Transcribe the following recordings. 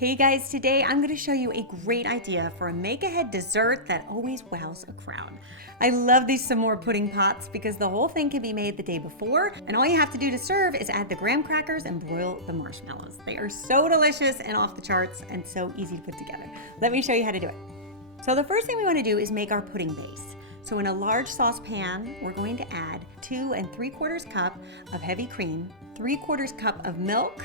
Hey guys, today I'm going to show you a great idea for a make-ahead dessert that always wows a crowd. I love these s'more pudding pots because the whole thing can be made the day before, and all you have to do to serve is add the graham crackers and broil the marshmallows. They are so delicious and off the charts and so easy to put together. Let me show you how to do it. So the first thing we want to do is make our pudding base. So in a large saucepan, we're going to add 2 3/4 cup of heavy cream, 3/4 cup of milk,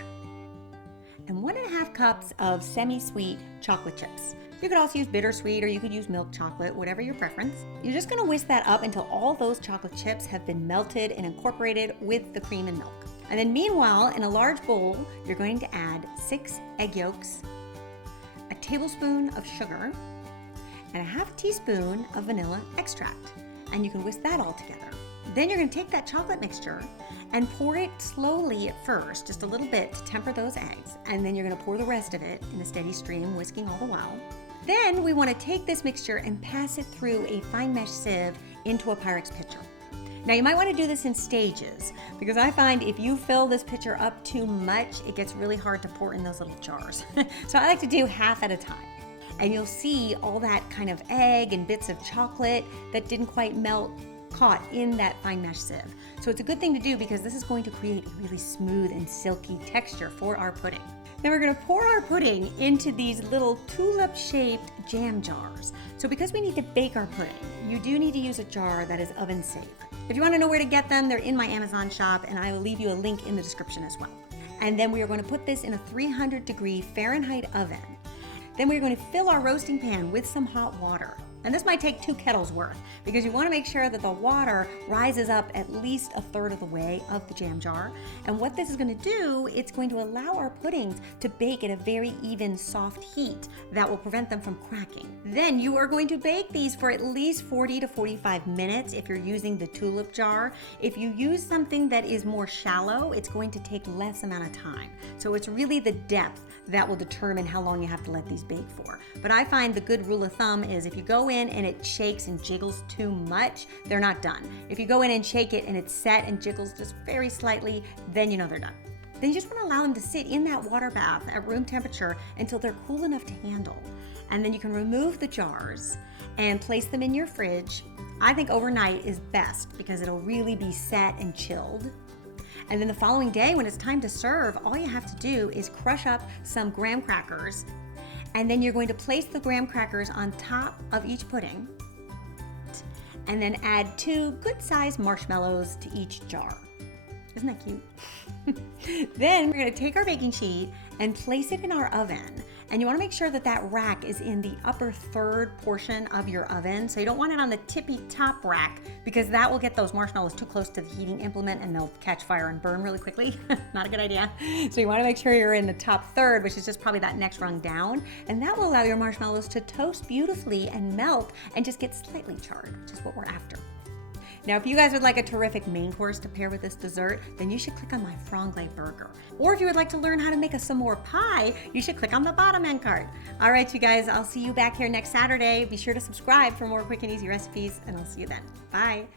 and 1.5 cups of semi-sweet chocolate chips. You could also use bittersweet or you could use milk chocolate, whatever your preference. You're just gonna whisk that up until all those chocolate chips have been melted and incorporated with the cream and milk. And then meanwhile, in a large bowl, you're going to add 6 egg yolks, a tablespoon of sugar, and a 1/2 teaspoon of vanilla extract. And you can whisk that all together. Then you're gonna take that chocolate mixture and pour it slowly at first, just a little bit to temper those eggs. And then you're gonna pour the rest of it in a steady stream, whisking all the while. Then we wanna take this mixture and pass it through a fine mesh sieve into a Pyrex pitcher. Now you might wanna do this in stages because I find if you fill this pitcher up too much, it gets really hard to pour in those little jars. So I like to do half at a time. And you'll see all that kind of egg and bits of chocolate that didn't quite melt caught in that fine mesh sieve. So it's a good thing to do because this is going to create a really smooth and silky texture for our pudding. Then we're gonna pour our pudding into these little tulip-shaped jam jars. So because we need to bake our pudding, you do need to use a jar that is oven safe. If you wanna know where to get them, they're in my Amazon shop and I will leave you a link in the description as well. And then we are gonna put this in a 300-degree Fahrenheit oven. Then we're going to fill our roasting pan with some hot water. And this might take 2 kettles worth because you want to make sure that the water rises up at least 1/3 of the way of the jam jar. And what this is going to do, it's going to allow our puddings to bake at a very even soft heat that will prevent them from cracking. Then you are going to bake these for at least 40 to 45 minutes if you're using the tulip jar. If you use something that is more shallow, it's going to take less amount of time. So it's really the depth that will determine how long you have to let these bake for. But I find the good rule of thumb is if you go in and it shakes and jiggles too much, they're not done. If you go in and shake it and it's set and jiggles just very slightly, then you know they're done. Then you just want to allow them to sit in that water bath at room temperature until they're cool enough to handle. And then you can remove the jars and place them in your fridge. I think overnight is best because it'll really be set and chilled. And then the following day when it's time to serve, all you have to do is crush up some graham crackers, and then you're going to place the graham crackers on top of each pudding, and then add 2 good-sized marshmallows to each jar. Isn't that cute? Then we're gonna take our baking sheet and place it in our oven. And you wanna make sure that that rack is in the upper 1/3 portion of your oven. So you don't want it on the tippy top rack because that will get those marshmallows too close to the heating implement and they'll catch fire and burn really quickly. Not a good idea. So you wanna make sure you're in the top 1/3, which is just probably that next rung down. And that will allow your marshmallows to toast beautifully and melt and just get slightly charred, which is what we're after. Now, if you guys would like a terrific main course to pair with this dessert, then you should click on my franglais burger. Or if you would like to learn how to make a s'more pie, you should click on the bottom end card. All right, you guys, I'll see you back here next Saturday. Be sure to subscribe for more quick and easy recipes, and I'll see you then. Bye.